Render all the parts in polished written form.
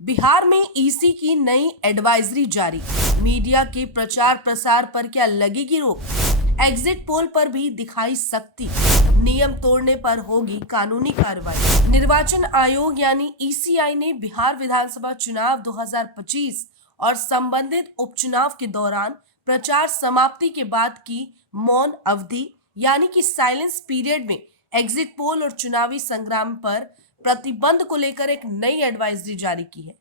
बिहार में ईसी की नई एडवाइजरी जारी। मीडिया के प्रचार प्रसार पर क्या लगेगी रोक? एग्जिट पोल पर भी दिखाई सख्ती। नियम तोड़ने पर होगी कानूनी कार्रवाई। निर्वाचन आयोग यानी ईसीआई ने बिहार विधानसभा चुनाव 2025 और संबंधित उपचुनाव के दौरान प्रचार समाप्ति के बाद की मौन अवधि यानी कि साइलेंस पीरियड में एग्जिट पोल और चुनावी संग्राम पर प्रतिबंध को लेकर एक नई एडवाइजरी जारी की है।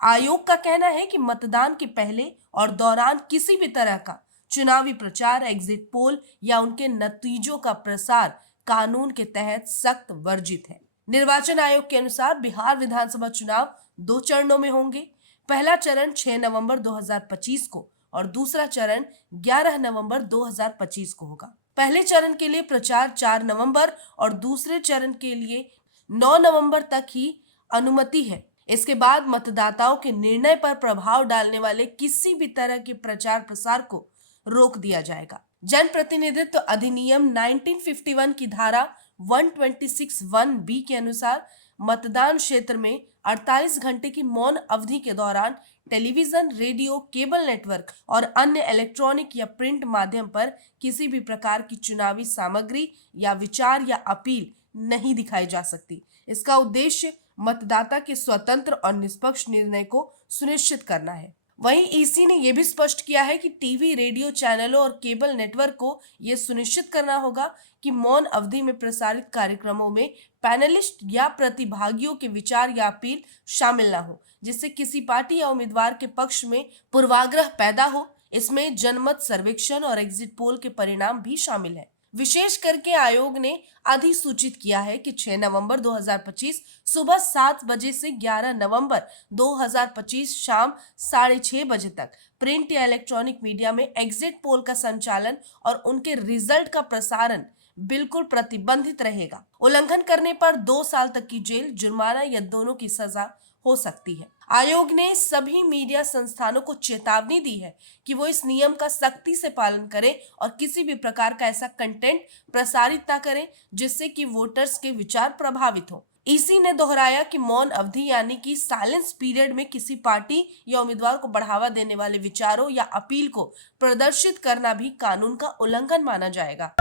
आयोग का कहना है कि मतदान के पहले और दौरान किसी भी तरह का चुनावी प्रचार, एग्जिट पोल या उनके नतीजों का प्रसार कानून के तहत सख्त वर्जित है। निर्वाचन आयोग के अनुसार बिहार विधानसभा चुनाव 2 चरणों में होंगे। पहला चरण 6 नवंबर 2025 को और दूसरा चरण 11 नवंबर 2025 को होगा। पहले चरण के लिए प्रचार 4 नवंबर और दूसरे चरण के लिए 9 नवंबर तक ही अनुमति है। इसके बाद मतदाताओं के निर्णय पर प्रभाव डालने वाले किसी भी तरह के प्रचार प्रसार को रोक दिया जाएगा। जनप्रतिनिधित्व अधिनियम 1951 की धारा 126(1)(b) के अनुसार मतदान क्षेत्र में 48 घंटे की मौन अवधि के दौरान टेलीविजन, रेडियो, केबल नेटवर्क और अन्य इलेक्ट्रॉनिक या प्रिंट माध्यम पर किसी भी प्रकार की चुनावी सामग्री या विचार या अपील नहीं दिखाई जा सकती। इसका उद्देश्य मतदाता के स्वतंत्र और निष्पक्ष निर्णय को सुनिश्चित करना है। वहीं ईसी ने यह भी स्पष्ट किया है कि टीवी, रेडियो चैनलों और केबल नेटवर्क को यह सुनिश्चित करना होगा कि मौन अवधि में प्रसारित कार्यक्रमों में पैनलिस्ट या प्रतिभागियों के विचार या अपील शामिल न हो, जिससे किसी पार्टी या उम्मीदवार के पक्ष में पूर्वाग्रह पैदा हो। इसमें जनमत सर्वेक्षण और एग्जिट पोल के परिणाम भी शामिल है। विशेष करके आयोग ने अधिसूचित किया है कि 6 नवंबर 2025 सुबह 7 बजे से 11 नवंबर 2025 शाम 6:30 बजे तक प्रिंट या इलेक्ट्रॉनिक मीडिया में एग्जिट पोल का संचालन और उनके रिजल्ट का प्रसारण बिल्कुल प्रतिबंधित रहेगा। उल्लंघन करने पर 2 साल तक की जेल, जुर्माना या दोनों की सजा हो सकती है। आयोग ने सभी मीडिया संस्थानों को चेतावनी दी है कि वो इस नियम का सख्ती से पालन करें और किसी भी प्रकार का ऐसा कंटेंट प्रसारित ना करें जिससे कि वोटर्स के विचार प्रभावित हो। ईसी ने दोहराया कि मौन अवधि यानी कि साइलेंस पीरियड में किसी पार्टी या उम्मीदवार को बढ़ावा देने वाले विचारों या अपील को प्रदर्शित करना भी कानून का उल्लंघन माना जाएगा।